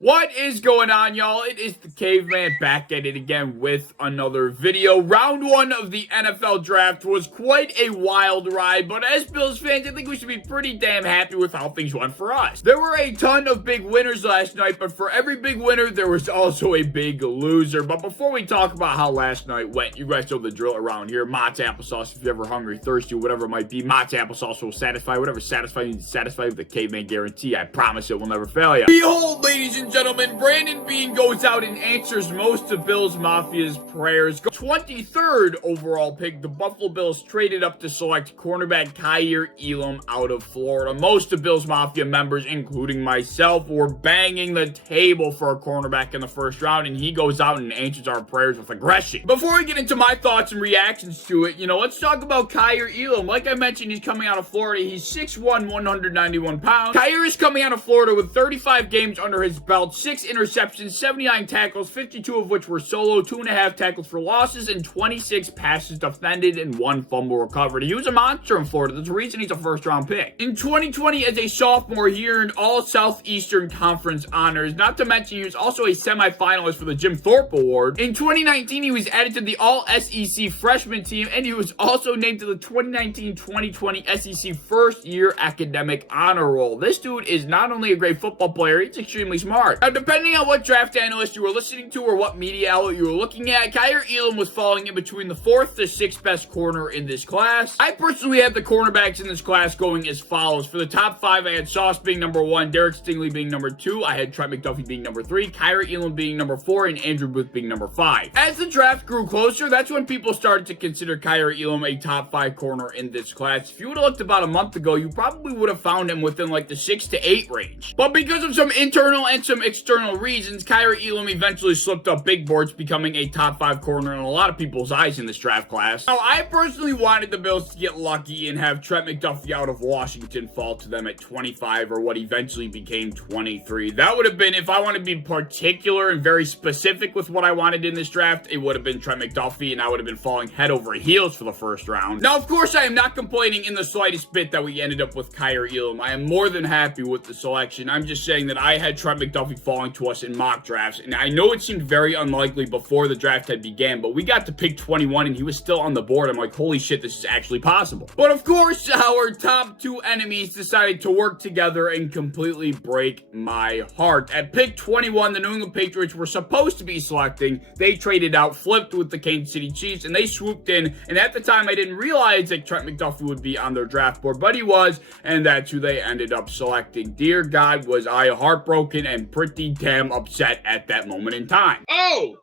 What is going on, y'all? It is the Caveman back at it again with another video. Round one of the NFL draft was quite a wild ride, but as Bills fans, I think we should be pretty damn happy with how things went for us. There were a ton of big winners last night, but for every big winner, there was also a big loser. But before we talk about how last night went, you guys know the drill around here. Mott's applesauce, if you're ever hungry, thirsty, whatever it might be, Mott's applesauce will satisfy whatever satisfy you need to satisfy with the Caveman guarantee. I promise it will never fail you. Behold, ladies and gentlemen, Brandon Beane goes out and answers most of Bills Mafia's prayers. 23rd overall pick, the Buffalo Bills traded up to select cornerback Kaiir Elam out of Florida. Most of Bills Mafia members, including myself, were banging the table for a cornerback in the first round, and he goes out and answers our prayers with aggression. Before we get into my thoughts and reactions to it, let's talk about Kaiir Elam. Like I mentioned, he's coming out of Florida. He's 6'1", 191 pounds. Kaiir is coming out of Florida with 35 games under his belt, 6 interceptions, 79 tackles, 52 of which were solo, 2.5 tackles for losses, and 26 passes defended and 1 fumble recovered. He was a monster in Florida. That's the reason he's a first-round pick. In 2020, as a sophomore, he earned all Southeastern Conference honors. Not to mention, he was also a semifinalist for the Jim Thorpe Award. In 2019, he was added to the All-SEC freshman team, and he was also named to the 2019-2020 SEC first-year academic honor roll. This dude is not only a great football player, he's extremely smart. Now, depending on what draft analyst you were listening to or what media outlet you were looking at, Kaiir Elam was falling in between the 4th to 6th best corner in this class. I personally had the cornerbacks in this class going as follows. For the top 5, I had Sauce being number 1, Derek Stingley being number 2, I had Trent McDuffie being number 3, Kaiir Elam being number 4, and Andrew Booth being number 5. As the draft grew closer, that's when people started to consider Kaiir Elam a top 5 corner in this class. If you would have looked about a month ago, you probably would have found him within like the 6 to 8 range. But because of some internal and some external reasons, Kaiir Elam eventually slipped up big boards, becoming a top 5 corner in a lot of people's eyes in this draft class. Now, I personally wanted the Bills to get lucky and have Trent McDuffie out of Washington fall to them at 25, or what eventually became 23. That would have been, if I want to be particular and very specific with what I wanted in this draft, it would have been Trent McDuffie, and I would have been falling head over heels for the first round. Now, of course, I am not complaining in the slightest bit that we ended up with Kaiir Elam. I am more than happy with the selection. I'm just saying that I had Trent McDuffie falling to us in mock drafts, and I know it seemed very unlikely before the draft had began, but we got to pick 21 and he was still on the board. I'm like, holy shit, this is actually possible. But of course, our top 2 enemies decided to work together and completely break my heart. At pick 21, the New England Patriots were supposed to be selecting. They traded out, flipped with the Kansas City Chiefs, and they swooped in, and at the time, I didn't realize that Trent McDuffie would be on their draft board, but he was, and that's who they ended up selecting. Dear God, was I heartbroken and pretty damn upset at that moment in time. Oh,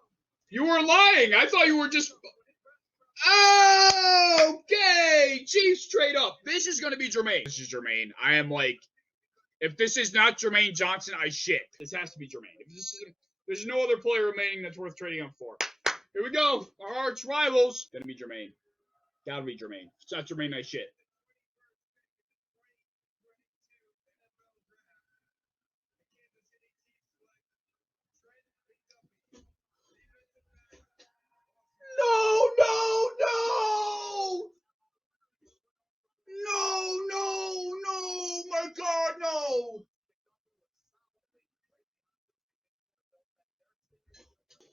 you were lying. I thought you were just... Okay, Chiefs trade up. This is going to be Jermaine. This is Jermaine. I am like, if this is not Jermaine Johnson, I shit. This has to be Jermaine. If this is, there's no other player remaining that's worth trading up for. Here we go. Our arch rivals. Gonna be Jermaine. Gotta be Jermaine. If it's not Jermaine, I shit. No, no, no! No, no, no! My God, no!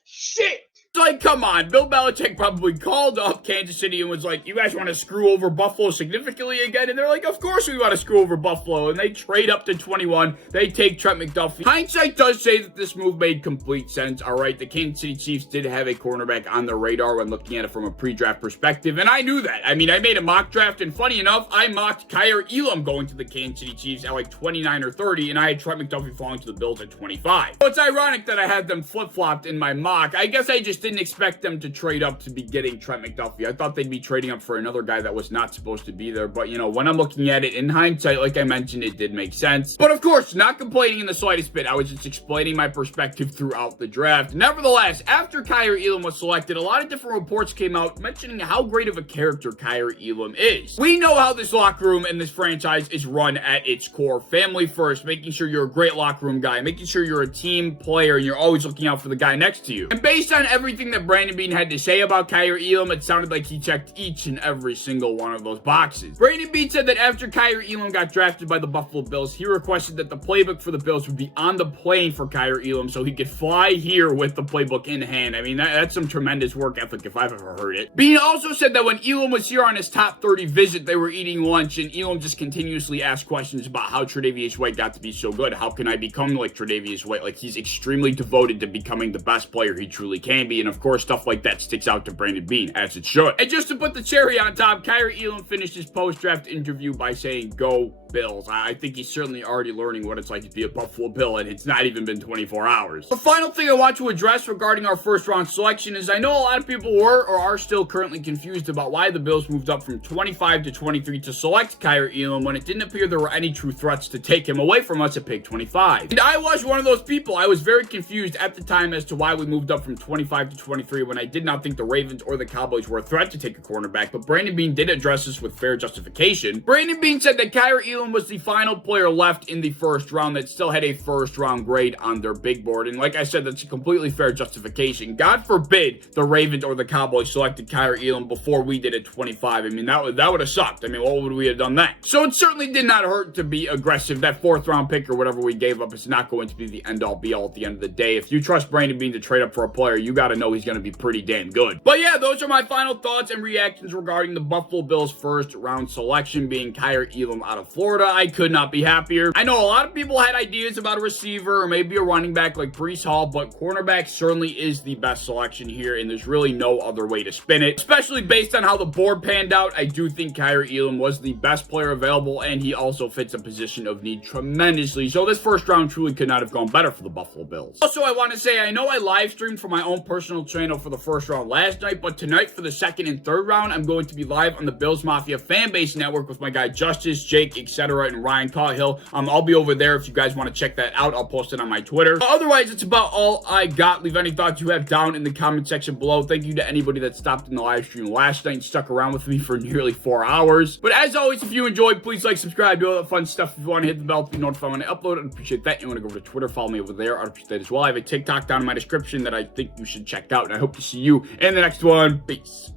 Shit! It's like, come on, Bill Belichick probably called up Kansas City and was like, you guys want to screw over Buffalo significantly again? And they're like, of course we want to screw over Buffalo. And they trade up to 21. They take Trent McDuffie. Hindsight does say that this move made complete sense. All right, the Kansas City Chiefs did have a cornerback on their radar when looking at it from a pre-draft perspective. And I knew that. I mean, I made a mock draft, and funny enough, I mocked Kaiir Elam going to the Kansas City Chiefs at like 29 or 30, and I had Trent McDuffie falling to the Bills at 25. So it's ironic that I had them flip-flopped in my mock. I guess I just didn't expect them to trade up to be getting Trent McDuffie. I thought they'd be trading up for another guy that was not supposed to be there. But, when I'm looking at it in hindsight, like I mentioned, it did make sense. But of course, not complaining in the slightest bit. I was just explaining my perspective throughout the draft. Nevertheless, after Kaiir Elam was selected, a lot of different reports came out mentioning how great of a character Kaiir Elam is. We know how this locker room and this franchise is run at its core. Family first, making sure you're a great locker room guy, making sure you're a team player and you're always looking out for the guy next to you. And based on everything everything that Brandon Beane had to say about Kaiir Elam, it sounded like he checked each and every single one of those boxes. Brandon Beane said that after Kaiir Elam got drafted by the Buffalo Bills, he requested that the playbook for the Bills would be on the plane for Kaiir Elam so he could fly here with the playbook in hand. I mean, that's some tremendous work ethic if I've ever heard it. Beane also said that when Elam was here on his top 30 visit, they were eating lunch, and Elam just continuously asked questions about how Tre'Davious White got to be so good. How can I become like Tre'Davious White? Like, he's extremely devoted to becoming the best player he truly can be, and of course, stuff like that sticks out to Brandon Beane, as it should. And just to put the cherry on top, Kaiir Elam finished his post-draft interview by saying, "Go Bills." I think he's certainly already learning what it's like to be a Buffalo Bill, and it's not even been 24 hours. The final thing I want to address regarding our first-round selection is I know a lot of people were or are still currently confused about why the Bills moved up from 25 to 23 to select Kaiir Elam when it didn't appear there were any true threats to take him away from us at pick 25. And I was one of those people. I was very confused at the time as to why we moved up from 25 to 23 when I did not think the Ravens or the Cowboys were a threat to take a cornerback, but Brandon Beane did address this with fair justification. Brandon Beane said that Kaiir Elam was the final player left in the first round that still had a first round grade on their big board, and like I said, that's a completely fair justification. God forbid the Ravens or the Cowboys selected Kaiir Elam before we did at 25. I mean, that would have sucked. I mean, what would we have done then? So it certainly did not hurt to be aggressive. That fourth round pick or whatever we gave up is not going to be the end all be all at the end of the day. If you trust Brandon Beane to trade up for a player, you got to know he's going to be pretty damn good. But yeah, those are my final thoughts and reactions regarding the Buffalo Bills first round selection being Kaiir Elam out of Florida. I could not be happier. I know a lot of people had ideas about a receiver or maybe a running back like Breece Hall, but cornerback certainly is the best selection here, and there's really no other way to spin it, especially based on how the board panned out. I do think Kaiir Elam was the best player available, and he also fits a position of need tremendously, so this first round truly could not have gone better for the Buffalo Bills. Also, I want to say, I know I live streamed for my own personal channel for the first round last night, but tonight for the second and third round, I'm going to be live on the Bills Mafia Fanbase Network with my guy Justice, Jake, etc., and Ryan Cahill. I'll be over there if you guys want to check that out. I'll post it on my Twitter. Otherwise, it's about all I got. Leave any thoughts you have down in the comment section below. Thank you to anybody that stopped in the live stream last night and stuck around with me for nearly 4 hours. But as always, if you enjoyed, please like, subscribe, do all that fun stuff. If you want to hit the bell to be notified when I upload, I'd appreciate that. You want to go over to Twitter, follow me over there. I'd appreciate that as well. I have a TikTok down in my description that I think you should check out, and I hope to see you in the next one. Peace.